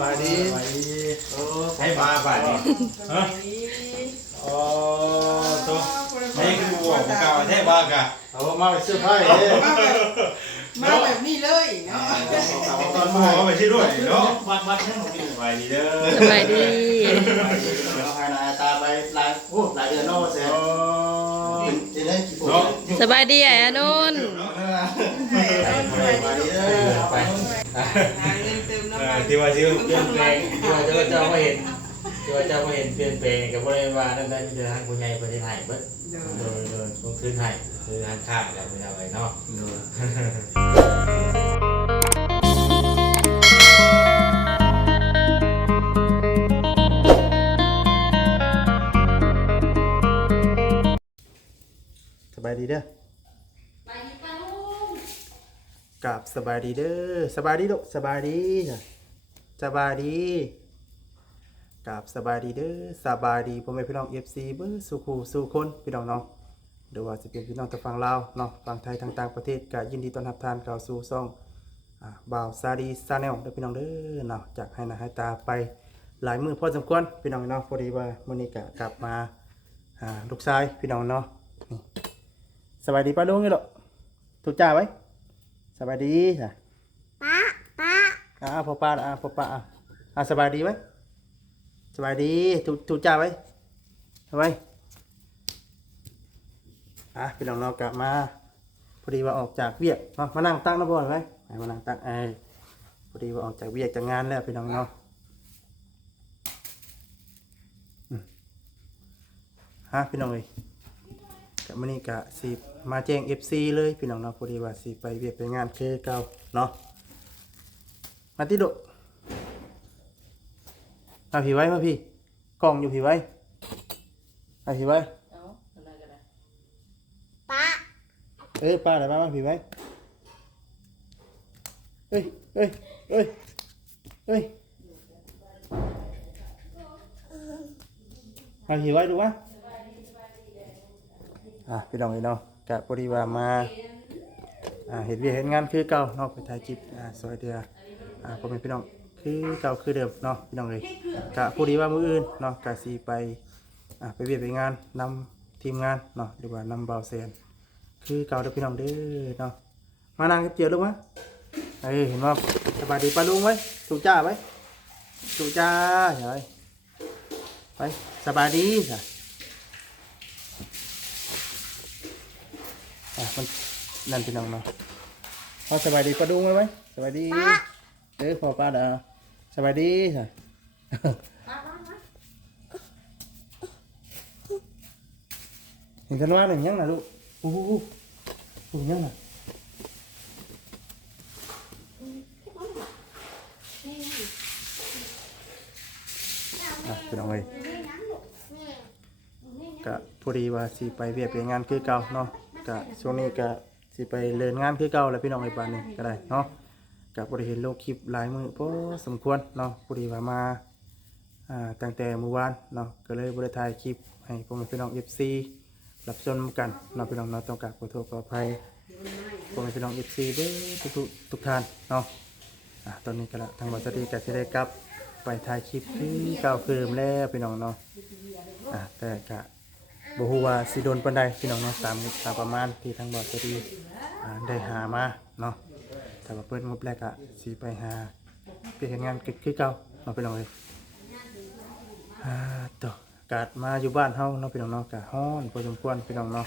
บายดีสบายดีโอ้ให้มาบ่ายนี้สบายดีโอ้ตัวให้คือบอกเก่าให้บ้ากะเอามาไปเสื้อผ้าเด้มาแบบมาแบบนี้เลยเนาะเอาตอนหมอเข้าไปที่ด้วยเนาะวัดวัดให้หนูดีสบายดีเด้อสบายดีเอาให้นายตาไปหลายโอ้หลายเดือนเนาะเสียโอ้จะได้กี่ปุ่นเนาะสบายดีไอ้อนุนสบายดีไปเด้อ อมัอนที่ว่าชื่อเปลี่ยนแปลงที่ว่าเจ้าเจ้าไม่เห็นที่ว่าเจ้าไม่เห็นเปลี่ยนแปลงกับบริวารนั่นได้มีแต่ทางผู้ใหญ่ประเทศไทยเบิดเดี๋ยโดยโดยลงทุนให้คือทางค่าแล้วไม่เอาไว้เนาะสบายดีเด้อกับสบายดีเด้อสบายดีลูกสบายดีจ้ะ สบายดีกับสบายดีเด้อสบายดีพ่อแม่พี่น้อง FC เบ้อสู่คู่สู่คนพี่น้องเนาะหรือว่าจะเป็นพี่น้องทางฝั่งลาวเนาะฝั่งไทยทางต่างประเทศก็ยินดีต้อนรับทานเข้าสู่ช่องบ่าวซาดีซาแนลเด้อพี่น้องเด้อเนาะจากให้หน้าให้ตาไปหลายมือพอสมควรพี่น้องเนาะพอดีว่ามื้อนี้ก็กลับมาลูกชายพี่น้องเนาะสบายดีป้าลุงนี่หรอถูกจ้าไว้สบายดีจ้ะ อ่าพ่อป้าอ่าพ่อป้าอ่าอ่าสบายดีไหมสบายดีถูถูจ้าไว้เอาไว้อะพี่น้องเรากลับมาพอดีว่าออกจากเวียกเนามานั่งตั้งนะบ่อยไหมมานั่งตั้งไอ้พอดีว่าออกจากเวียกจากงานแล้วพี่น้องเนาะอืมฮะพี่น้องเอ้ยกับมื้อนี้กะสิมาแจ้ง FC เลยพี่น้องเนาะพอดีว่าสิไปเวียกไปงานคือเก่าเนาะ มาติโดะมาพี่ไว้มาพี่กล้องอยู่พี่ไว้มาพี่ไว้ป้าเอ้ยป้าไหนมามาพี่ไว้เอ้ยเอ้ยเอ้ยเอ้ยมาพี่ไว้ดูวะอะพี่น้องพี่น้องกะพอดีว่ามาอ่าเห็นวียกเห็นงานคือเก่าเนาะไปถ่ายคลิปอ่าซอยเดือ อ่าพ่อแม่พี่น้องคือเก่าคือเดิมเนาะพี่น้องเลยกะพอดีว่ามืออื่นเนาะกะสีไปอ่าไปเวียกไปงานนำทีมงานเนาะหรือว่านำเบาเซนคือเก่าเด้อพี่น้องเด้อเนาะมานั่งกับเจียวลูกมะเอ้ยเห็นว่าสบายดีป้าลุงไว้สุจ้าไว้สุจ้าเฮ้ยไปสบายดีจ้ะอะมันนั่นพี่น้องเนาะพอสบายดีปลาดุงไหมไหมสบายดี เออพ่อป้าเด้อสบายดีค่ะเห็นกันว่าหนึ่งยังนะลูกโอ้โหโอ้โหยังนะพี่น้องเอ้ยก็พอดีว่าสิไปเวียกไปงานคือเก่าเนาะก็ช่วงนี้ก็สิไปเลินงานคือเก่าแล้วพี่น้องไอ้ปานนี่ก็ได้เนาะ ก็บ่ได้เห็นโลกคลิปหลายมือพอสมควรเนาะพอดีว่ามาอ่าตั้งแต่เมื่อวานเนาะก็เลยบ่ได้ถ่ายคลิปให้พ่อแม่พี่น้อง FC รับชมกันเนาะพี่น้องเนาะต้องกราบขอโทษขออภัยพ่อแม่พี่น้อง FC เด้อทุกๆทุกท่านเนาะอะตอนนี้ก็ละทางบริษัทก็สิได้กลับไปถ่ายคลิปคือเก่าเดิมแล้วพี่น้องเนาะอะแต่ก็บ่ฮู้ว่าสิโดนปานใดพี่น้องเนาะตามตามประมาณที่ทางบอร์ดจะดีอ่าได้หามาเนาะ แต่ว่าเปิดงบแรกอะสิไปหาไปเฮ็ดงานคือคือเก่าเนาะพี่น้องเอ้ยอ่าต่ออกาศมาอยู่บ้านเฮาเนาะพี่น้องเนาะก็ร้อนพอสมควรพี่น้องเนาะ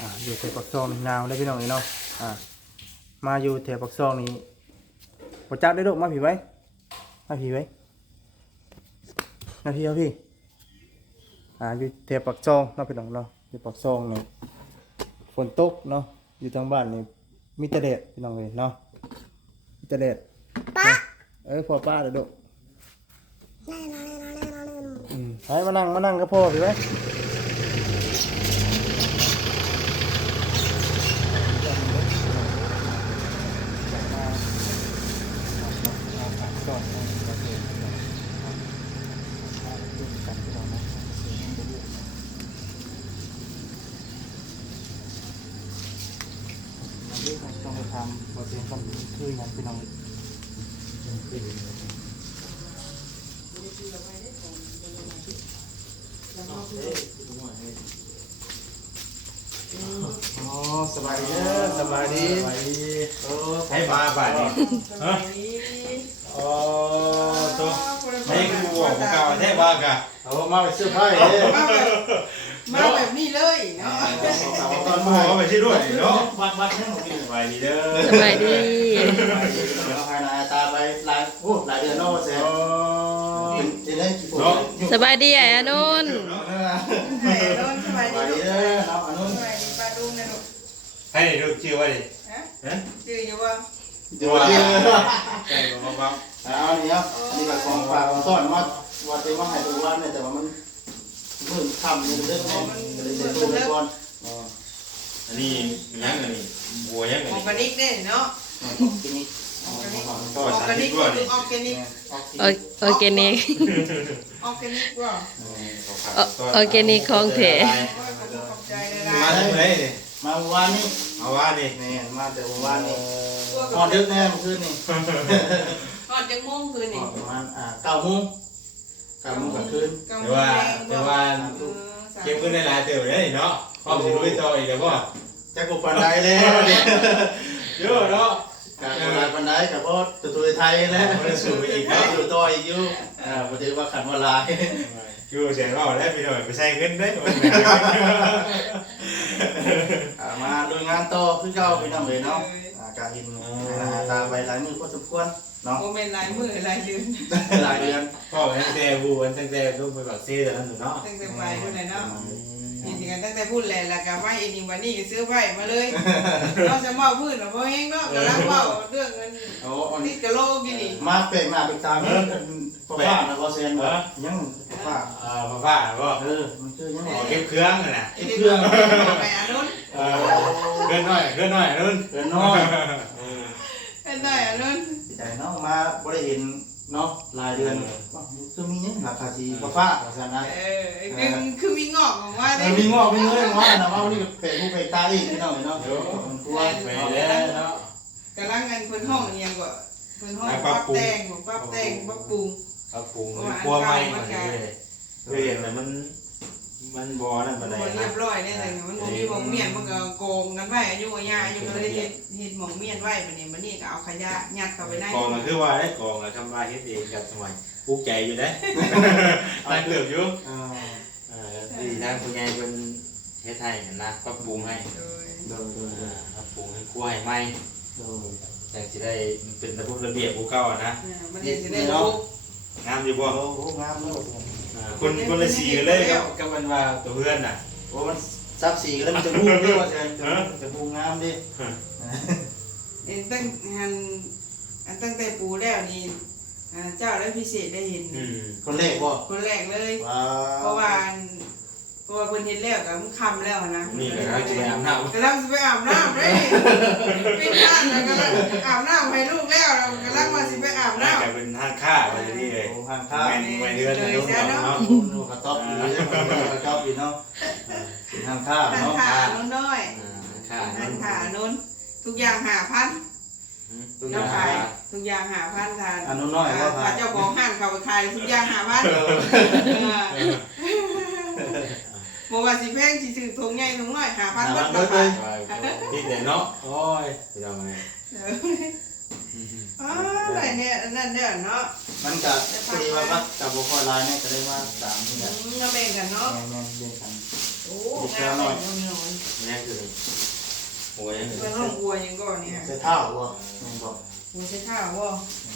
อ่าอยู่แถวปักซองนี่หนาวได้พี่น้องเอ้ยเนาะอ่ามาอยู่แถวปักซองนี่บ่จักได้อกมาพี่ไว้มาพี่ไว้มาพี่เอาพี่อ่าอยู่แถวปักซองเนาะพี่น้องเนาะอยู่ปักซองนี่ฝนตกเนาะอยู่ทางบ้านนี่มีแต่แดดพี่น้องเลยเนาะ มีแต่แดดป้าเออพ่อป้าเด้อลูกอืมไปมานั่งมานั่งกับพ่อพี่ไว้ต้ พี่น้องอ๋อสบายดีสบายดีโอ้ใช้มาบาดนี้ฮะโอ้ตัวให้กูบอกกูเก่าให้มากะเอามาไปเสื้อผ้าเด้ มาแบบนี้เลยเนาะตอนนมาพ่อไปที่ด้วยเนาะวัดวัดให้ผมสบายดีเด้อสบายดีเดี๋ยวภายในตาไปหลายโอ้หลายเดือนเนาะเสียสบายดีไอ้อนุนไอ้โดนสบายสบายดีดีลูกเด้อเนาะอนุสบายดีป้าดูนะลูกให้ดูกชื่อว่าดิฮะชื่ออยู่ว่าเดี๋ยวเดี๋ยวใช่บ่บ่เอาเนี่ครับอันนี้ก็ของฝากของต้อนมาว่าจะมาให้ตัววันเนี่ยแต่ว่ามัน มืดค่ำอยู่เด้อมันเลยเดี๋ยวตัวไปก่อนอ๋ออันนี้ยังอันนี้บัวยังอันอนี้ร์แกนิกเด้เนาะกินนี่ออร์แกนิกก็ออสาร์แกธินิตกว่าคืดิอออร์แกนิกโอออร์แกนิกออร์แกนิกว่าอออร์แกนิกของแท้ ขอบใจเลยนะมาทั้งเลยดิมาวันนี้เอาว่าดินี่มาแต่วันนี้นอนดึกแน่เมื่อคืนนี่นอนจังม่วงคืนนี่ประมาณอ่าเก้าโมง เก้าโมงกลางคืนเดี๋ยวว่าเดี๋ยวว่าเก็บขึ้นได้หลายเติบเลยเนาะพร้อมสิลุยต่ออีกแล้วบ่จะกบปันไดแล้วเนี่ยเยอะเนาะการกบปันไดกับพ่อตัวตัวไทยแล้วมันสูบไปอีกแล้วอยู่ต่ออีกอยู่อ่าพอดีว่าขันว่าลายอยู่เสียงว่าแล้วพี่หน่อยไปใช้เงินได้มันอ่ามาโดยงานต่อคือเก่าพี่น้องเลยเนาะอ่า การเห็นตาใบลายมือก็สมควรเนาะโมเมนต์ลายมือลายยืนหลายเดือนก็ตั้งแต่บูนตั้งแต่ลูกไปบักซี่แต่นั้นเนาะตั้งแต่ไปด้วยเลยเนาะ จริงๆตั้งแต่พูดแหละแล้วก็ไม่เอ็นวันนี้ก็ซื้อไว้มาเลยเราจะมาพื้นเราเพราะเองเนาะกำลังเมาเรื่องเงินโอ้อันตินี้ดกะโลกินี่มาเป็กหน้าเป็กตาไม่พ่อฟ้านะพ่อเซนวะยังพ่อฟ้าอ่ามาบ้าก็เออมันคือยังไงเก็บเครื่องน่ะไอ้เครื่องไปอานุนเออเกินหน่อยเกินหน่อยนุ่นเกินน้อยเป็นไงอานุนใจเนาะมาบ่ได้เห็นเนาะรายเดือนว่า คือมีเนี่ยราคาสีฟ้าฟ้าว่าซั่นนะเออไอ้เป็นคือมีงอกของว่าเอได้อมีงอกมีเงยว่านะว่าวันนี้เป็กผู้เป็กตาอีกพี่น้องเนาะมันกลัวไปแล้วเนาะกำลังเงินเพิ่นห้องเอียงก็เพิ่นห้องปั๊บแต่งปั๊บแต่งปั๊บปรุง ปรับปรุงครัวใหม่มาเลยเรียนแต่มัน มันบอนั่นปานใดมันเรีนะยบร้อยเนี่ยแต่มันบ่มีหมองเมียนมันก็โกงกันไว้อายุก็ยาอายุก็เลยเฮ็ดเฮ็ดหมองเมียนไว้บัดนี้บัดนี้ก็เอาขยะยัดเข้าไปในกองก็คือว่าได้กองอะทำลายเฮ็ดเองกับสมัยปลูกใจอยู่ได้ตั้งเกือบอยู่อ่าเออดีทางคุณยายเป็นเฮ็ดให้นะปรับปรุงให้โดยโดยโดยอ่าปรับปรุงให้กล้วยใหม่โดยจังสิได้เป็นระบบระเบียบผู้เก่าอะนะมันเฮ็ดสิได้รู้งามอยู่บ่โอ้โหงามเลย อ่าคนคนละสีกันเลยกับกับมันว่าตัวเพื่อนน่ะ โอ้มันซับสีก็แล้วมันจะบูมด้วยว่าจะจะบูมงามดิเอ็นตั้งหันอันตั้งแต่ปูแล้วนี่อ่าเจ้าได้พิเศษได้เห็น อืมคนแรกบ่คนแรกเลย ว้าเพราะว่า เพราะว่าเพิ่นเฮ็ดแล้วก็มันค่ำแล้วนะนี่ก็เขาจะไปอาบน้ำกำลังจะไปอาบน้ำเลยปิดบ้านแล้วกำลังอาบน้ำให้ลูกแล้วเรากำลังว่าสิไปอาบน่าน้ำจะเป็นห้างค่าไปนี่เลยโอ้ห่างข้าแม่นไปเดือนนะลูกเนาะโอ้กระต๊อบอยู่เลยกระต๊อบอยู่เนาะเป็นห่างข้าหันเนาะขานุ่นน้อยอ่าค่าหันขานุ่นทุกอย่างหาพันทุกอเจ้าย่างขายทุกอย่างหาพันทานอันนู้นน้อยว่าถ้าเจ้าของห้างเขาไปขายทุกอย่างหาพัน บอกว่าสิแพงสิซื้อถุงใหญ่ถุงน้อยหาพันหาเบิพัดนราเบิดเลคายที่เด่นเนาะโอ้ยพี่น้องไงอ๋ออะไรเนี่ยนั่นเด้อเนาะมันกับพอดีว่าวัดกับบุคคลลายเนี่ยก็ได้ว่าสามที่อืเนี่ยมเราแบ่งกันเนาะแม่แม่เรียนกันโอ้งามเลยน้องนี่คือโอ้ยๆเป็นห้องวัวยังก่อนเนี่ยเสื้อเท้าบ่แม่บอกวัวใช้ข้าวบ่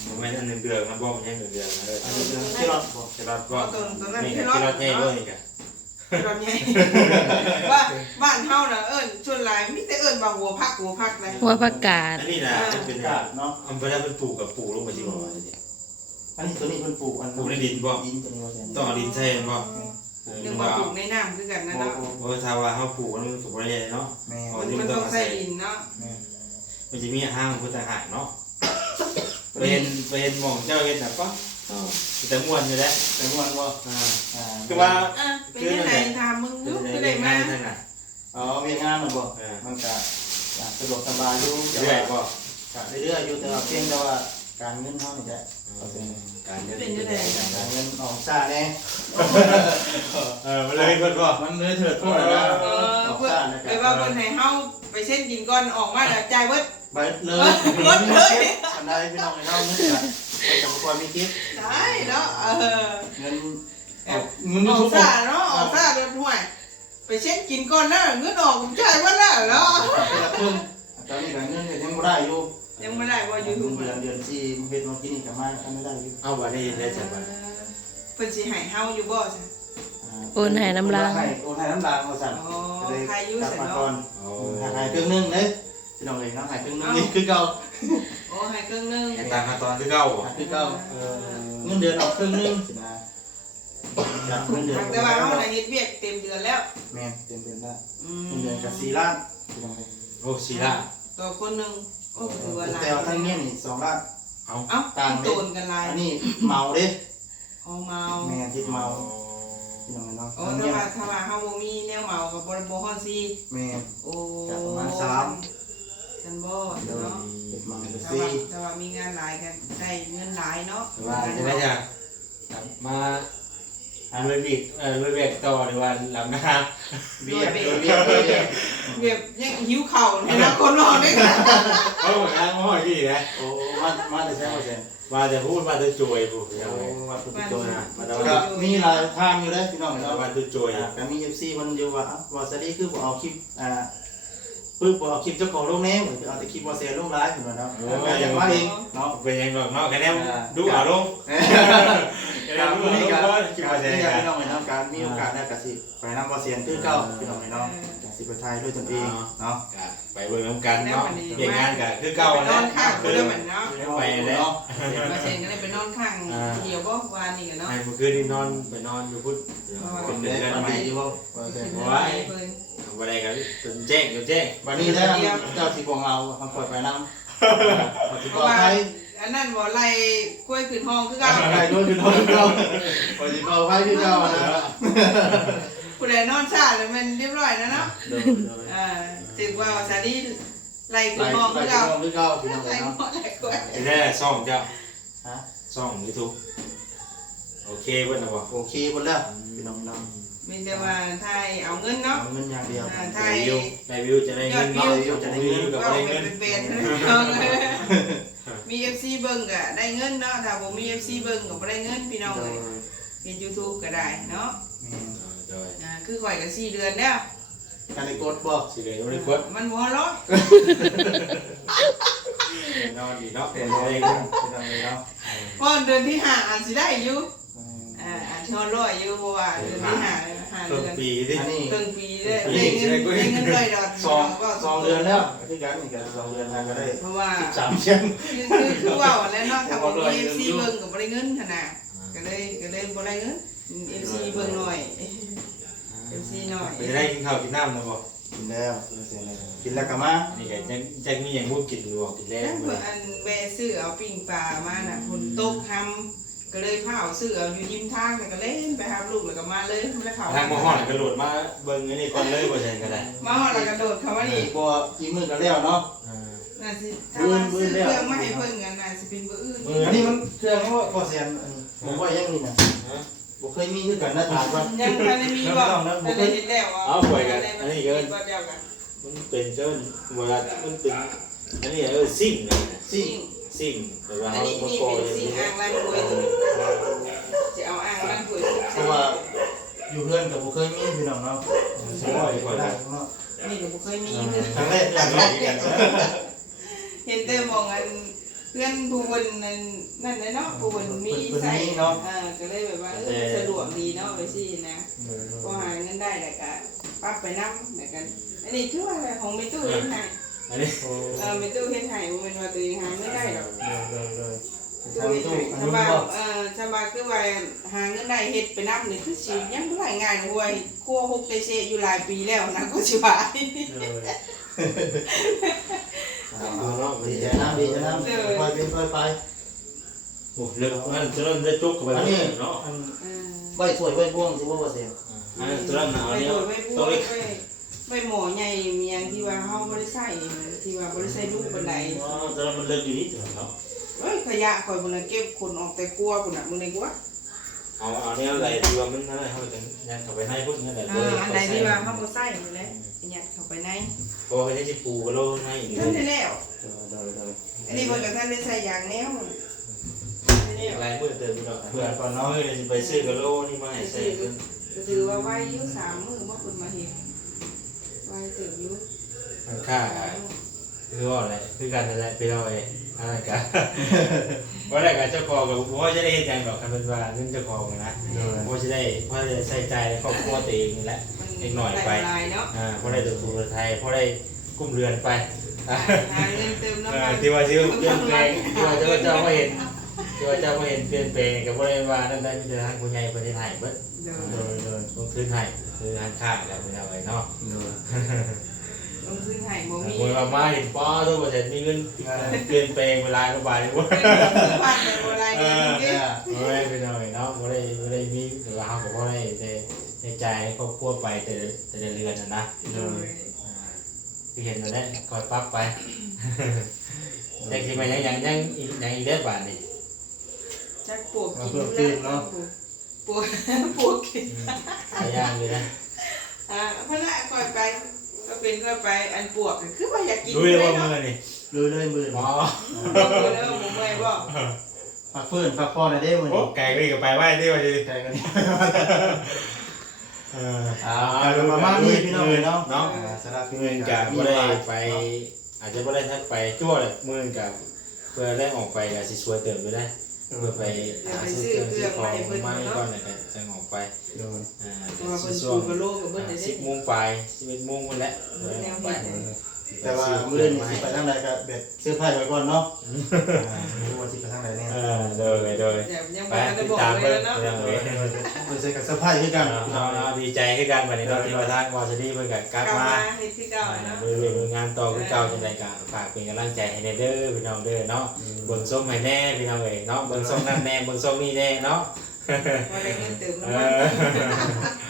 ผมไม่อันหนึ่งเดือนมันบอกมันแค่หนึ่งเดือนนะเลยอันนี้เป็นที่รถบ่จะรอดก็ตัวตัวนั้นนี่ที่ที่รรถถเท่ด้วยนี่กัน รถใหญ่ว่าบ้านเฮาน่ะเอิ้นส่วนหลายมีแต่เอิ้นว่าหัวพักหัวพักเลยหัวผักกาดอันนี้นะมันเป็นกาดเนาะอำเภอเป็นปลูกกับปลูกลงไปที่บ่ออันนี้ตัวนี้เพิ่นปลูกอันปลูกในดินบ่ดินตัวนี้ว่าแซ่ต้องเอาดินใช่บ่นึกว่าปลูกในน้ำคือกันนะเนาะเพราะถ้าว่าเขาปลูกมันถูกประเด็นเนาะแม่มันมันต้องใส่ดินเนาะแม่มันจะมีห้างพุทธหารเนาะเป็นเป็นหม่องเจ้าเฮ็ดน่ะ ก็แต่ม่วนอยู่แล้วแต่ว่าว่าอ่าอ่าคือว่าอะเป็นยังไงถามมึงคืดูอคือได้ได้มามาทางน่ะอ๋อเวียนงานมันบ่เออมันก็สะดวกสบายอยู่แต่เรื่อว่ายบ่ก็เรื่อยๆอยู่แต่ว่าเพียงแต่ว่าการเงินเฮานี่แหละเอาเป็นการเดินเป็นจังได๋การเงินออกซ่าแน่เออมาเลยเพิ่นบ่มันเลยเถิดพวกเราเออออกเพิ่นซ่านะคไปรับว่าเพิ่นให้เฮาไปเส้นกินก่อนออกมาแล้วจ่ายเบิดไปเลยรถเลยอันใดพี่น้องให้เราเงิน กันไปกับคนมีคิดได้เนาะเออเงินแอออบกเงินอยูอกทูบซ่าเนาะออกซ่าแบบห่วย ไปเช็ดกินก่อนนะเงินออกผมจ่ายว่าแล้วเนาะแต่ละคนตอนนี้ก็เงินก็ยังบ่ได้อยู่ยังไม่ได้ว่ายูทูบเดือนเดือนสี่เฮ็ดมากินนี่ก็มาอันไม่ได้อยู่เอาบัดนี้ได้จังบัดเพิ่นสิให้เฮาอยู่บ่ซะโอนให้น้ำลางให้โอนให้น้ำลางเอาสั่นอ๋อเลยใครอยู่กลับซะมาเนาะก่อนโอ้หายครึ่งหนึงเด้พี่น้องเอ้ยเนาะหายครึ่งหนึงนี่คือเก่า โอ้ให้ครึ่งหนึงยังตามขั้นตอนคือเก่าบ่หายคือเก่าเออเงินเดือนออกครึ่งหนึงสินะจากเงินเดือนแต่ว่าเฮาน่ะเฮ็ดเวียกเต็มเดือนแล้วแม่นเต็มเดือนได้อืมเงินเดือนก็4ล้านพี่น้องเอ้ยโอ้สีละต่อคนหนึงโอ้ถือว่าหลายแต่ว่าทั้งเนี้ยนี่2ล้าน เอาเอ้าต่างเด้โดนกันหลายอันนี้เมาเด้เอาเมาแม่นที่เมาพี่น้องเอ้ยเนาะโอ้ทั้งถ้าเนี้ยว่าถ้าว่าเฮาบ่มีแนวเมาก็บ่ได้บ่ฮอดซีแม่นโอ้จากประมาณสามฉันบ่เนาะเฮ็ดเมาก็ถ้าสี่ว่าถ้าว่ามีงานหลายกันได้เงินหลายเนาะว่าจะได้จะกลับมาลุยบิดเอ่อลุยเบกต่อในวันหลังนาเบียร์เบียร์เบียร์เบียร์เบียร์แบบยังหิวข้าวเนี่ยนะคนรอด้วยกันเขาบอกนะเขาบอกที่นะโอ้มามาแต่ใช้มาเซ็นมาจะพูดมาจะจวยผู้โอ้เดียวมาตุกโจยมาก็จะมีหลายทางอยู่เด้อพี่น้องมาเนาะมาจะจวยอ่าก็มี FC มันอยู่ว่าอะว่าสดีคือบ่เอาคลิปอ่า ปึ๊บบ่เอาคลิปเจ้าของลงแน่เหมือนเอาแต่คลิปบ่แชร์ลงไลฟ์เหมือนเนาะก็อย่างว่าเองเนาะเป็นยังหรอกเนาะคะแนนดูอารมณ์การมื้อนี้ก็คิดการว่าจะที่ยังไงพี่น้องเนาะการมีโอกาสได้ก็สิไปนำบ่เสียงคือเก่าพี่น้องเนาะก็สิไปถ่ายด้วยตนเองเนาะไปเบิ่งน้ำกันเนาะเปลี่ยนงานกันคือเก่าไปนนะอนข้างกูคือได้เหมือนเนาะไปแล้วมาเซ็นก็เลยไปนอนข้างเดียวบ่วานนี่กันเนาะไอ้เมื่อคืนนี่นอนไปนอนอยู่พุทธเป็นเดืได้อนมาใหม่ดีอยู่บ่ว่าแต่ไว้ วันใดกันจนแจ้งจนแจ้งวันนี้ถ้าเจ้าสิบ่เอาทำปล่อยไปนำสิเพปลราะอดว่าภัยอันนั้นบ่ไล่กล้วยขึ้นห้องคือเก่าอะไรด้วยคือน้องเราปล่อยสิปลอดภัยคือเก่านะผู้ใดนอนชาเลยมันเรียบร้อยแล้วเนาะเดินเดินอ่าถือว่าซาดีไล่ไปขึ้นห้องไปคือที่เก่าน้องคือเก่าพี่น้องไล่เนาะหมดไล่กล้วยจะได้ซ่องเจ้าฮะซ่องยูทูบโอเคเพื่อนนะบอกโอเคหมดแล้วพี่น้องน้อง มีแต่ว่าไทยเอาเงินเนาะ เอาเงินอย่างเดียวอ่าไทได้ยวิวได้วิวจะได้เงินเนาะจะได้เงินกับว่าได้เป็เงินนเป็นมี FC เบิ่งก็ได้เงินเนาะถ้าบ่มี FC เบิ่งก็บ่ได้เงินพี่น้องโดเลยยเฮ็ด YouTube ก็ได้เนาะแม่โดยอ่าคือข่อยก็4เดือนแล้วการได้กดบ่สิเลยไม่ได้กดมันบ่ร้อยนอนดีเนาะเป็เป็นนร้อยเองพี่น้องเลยเนาะเพราะเดือนที่ห้าอาจสิได้อยู่อ่าอาจสิร้อยอยู่เพราะว่าเดือนที่ห้าเนี่ย ห้าต้เดืนอนปีที่อันนี้ ครึ่งปีได้ได้เงินได้เงินเลยดอกสองสองเดือนแล้วที่กันนี่ก็สองเดือนทางก็ได้เพราะว่าสามเช่นคือคือคือว่าแล้วเนาะถ้าบ่มี FC เบิ่งก็บ่ได้เงินขนาดก็เลยก็เลยบ่ได้เงิน FC เบิ่งหน่อย FC หน่อยจะได้กินข้าวกินน้ำนะบอกกินแล้วกินแล้วก็มานี่แกจะจะมีอย่างพวกกินหรือบอกกินแล้วนั่นเพิ่นอันแม่ซื้อเอาปิ้งปลามาน่ะฝนตกทำ ก็เลยพาเอาซื้อเอาอยู่ริมทางแล้วก็เล่นไปหาลูกแล้วก็มาเลยแล้วเขาทางมอห้องกระโดดมาเบิ่งนี่ก่อนเลยบ่ใช่ก็ได้มาฮอดแล้วก็โดดเข้ามานี่บ่กี่มื้อก็แล้วเนาะน่าสิถ้าว่าซื้อเครื่องมาให้เพิ่นกันน่าสิเป็นเบอร์อื่นอันนี้มันเครื่องว่าบ่เสียนผมว่ายังนี่นะบ่เคยมีคือกันนะถามว่ายังทันได้มีบ่ทันได้เห็นแล้วกันมันเป็นเจ้าเวลามันเป็นอันนี้เออซิ่งเลย สิซิ่งแต่ว่าอันเขานี้มานี่โกเป็นยสิ่งอ่างล้างถ้วยจะเอาอ่างล้างถ้วยเพราะว่าอยู่เพื่อนกับบ่เคยมีพี่น้องเนาะสบายกว่าเนาะนี่ก็บ่เคยมีคือครั้งแรกอย่างแรกกันเห็นแต่มองอันเพื่อนผู้คนนั่นนั่นเลยเนาะผู้คนมีใส่อ่าก็เลยแบบว่าสะดวกดีเนาะไปสินะ พอหาเงินได้แล้วก็ปั๊บไปนำแล้วกันอันนี้คือว่าอะไรของไม่ตู้เฮ็ดให้ อันนี้โอ้เออไม่ตู้เฮ็ดให้บ่แม่นว่าตัวเองหาเงินได้หรอกเลยเลยตู้ทำเฮ็ดตู้ให้อันถ้านี้ว่าบ่เออถ้าว่าคือว่าหาเงินได้เฮ็ดไปนำนี่คือสิยังบ่ได้ง่ายห่วยครัวฮกเตเซอยู่หลายปีแล้วนะก็สิว่าดีใจนะดีใจนะไปเป็นไปไป โอ้เลิกมันจะเริ่มจะจุกกับอันมันนี้เนาะอันเออใบสวยใบบ่วงสิบ่ว่าเสียอันนี้จะเริ่มหนาวไม่เนี่ยโดยไม่พูดต้องไม่เล็กไม่ หมอใหญ่เมียงที่ว่าเฮาบ่ได้ใส่ที่ว่าบ่ได้ใส่ลูกปานใดจะเริ่มมันเลิกอยู่นิดเดียวเนาะอเอ้ยขยะข่อยบ่น่ะเก็บคนออกแต่ครัวพุ่นน่ะมึงได้กว่าเอาเอาเนี่ยอะไรที่ว่ามันอะไรเขาจะยันเข้าไปในพุ่นนั่นแหละเอออันใดที่ว่าเฮาบ่ใส่นี่แหละยัดเข้าไปในโอ้เขาจะสิปูกระโลให้อีกท่านได้แล้วเออเออเอออันนี้เพิ่นก็ท่านได้ใส่อย่างแนวลายมือเติมไปดอกเพื่อนก่อนเนาะเฮ้ยสิไปซื้อกระโลนี่มาให้ใส่เพิ่นก็ถือว่าไว้อยู่สามมื้อบ่เพิ่นมาเฮ็ด ไว้เติบอยู่มันค่าคือว่าอะไรคือการนั่นแหละไปเอาไอ้อะไรกันว่าแต่กับเจ้าของกับผมว่าจะได้เห็นอย่างดอกคันเป็นว่าเงินเจ้าของนะเพราะจะได้เพราะจะใส่ใจในครอบครัวตัวเองนี่แหละมันอีกหน่อยไปลายเนาะอ่าเพราะได้ตัวตัวไทยเพราะได้กุ้มเรือนไปอ่าหาเงินเติมน้ำเอ่อมันที่ว่าที่ว่าเปลี่ยนแปลงที่ว่าเจ้าเจ้าไม่เห็น ที่ว่าเจ้าไม่เห็นเปลี่ยนแปลงกับว่าได้ว่านั่นได้มีแต่ทางคุณยายประเทศไทยเบิดเดี๋ยวโดยโดยต้องคืนให้คือทางค่าแล้วเป็นเอาไว้เนาะต้องซื้อให้บ่มีมวยมามาเห็นป้อตัวประเทศมีเงินเปลี่ยนแปลงเวลาก็บายเลยว่าบ้านแต่โบราณเงินเก็บไม่ได้เป็นเอาไว้เนาะไม่ได้ไม่ได้มีหรือว่าเขาก็ไม่ได้ในในใจให้ครอบครัวไปแต่ละแต่ละเรือนนะนะโดยที่เห็นมาได้คอยปั๊บไปแต่ที่มันยังยังยังอีกยังอีกได้บาทนี่ จักปวกกินแล้วปวกปวกกินหลายอย่างเลยนะอ่าเพราะน่ะก่อยไปก็เป็นก็ไปอันปวกคือว่าอยากกินรู้เลยว่าเนาะมือนี่เลยเลยมือหมอบ่เด้อบ่เมื่อยบ่พักเพื่อนพักพอหน่อยได้มือโอ้ไก่ไปกับไปไหว้ที่ว่าจะแข่งกันเอออ่าดูมาม่านี่พี่น้องเลยเนาะเนาะสำหรับพี่เงินกับไม่ได้ไป อาจจะไม่ได้ทักไปจั่วเลยมือกับเพื่อได้ออกไปกับสิช่วยเติมไปได้ เพื่อไปหาซื้อเครื่องซื้อของมาก่อนแล้วก็จะออกไปโดนอ่าตัวาเพิ่นช่สูวงบกระโลกกับเบิ่นได้สิบโมงปลายสิบเอ็ดโมงคนแล้วแนวบ้าน แต่ว่ามือนี่สิไปทางใดก็เบ็ดเสื้อผ้าไว้ก่อนเนาะรู้ว่าสิไปทางใดแน่เออโดยโดยแบบยังไปบ่ทันได้ติดบอกตามเลเพิ่ยมเนาะเรื่องนี้ไปใส่กับเสื้อผ้าคือกันเอาเอาดีใจขึ้นกันวันนี้เราที่มาทางวอชดี้เพื่อนกับกลับกลับมามาเฮ็ดที่เก่าเนาะเรื่อยๆงานต่อคือเก่าจังไดก็ฝากเป็นกำลังใจให้ในเด้อพี่น้องเด้อเนาะเบิ่งส้มให้แน่พี่น้องเอ้ยเนาะเบิ่งส้มนั่นแน่เบิ่งส้มนี่แน่เนาะบ่ได้เงินเติมเอน้ำมันอ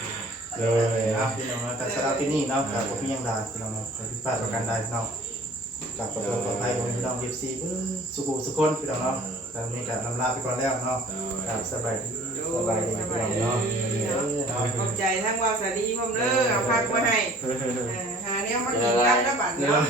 โดยครับพี่น้องแต่สำหรับที่นี่เนาะกับผมยังได้พี่น้องไปพิพาทประกันได้เนาะกับประกันปลอดภัยของพี่น้องเอฟซีสุขุสุขคนพี่น้องเนาะตอนนี้ก็ลำลาไปก่อนแล้วเนาะครับสบายดีสบายดีพี่น้องเนาะเนาะขอบใจทั้งว่าสวัสดีพ่อมเด้อเอาพักไว้ให้หาแนวมากินกันแล้วบัดเนาะ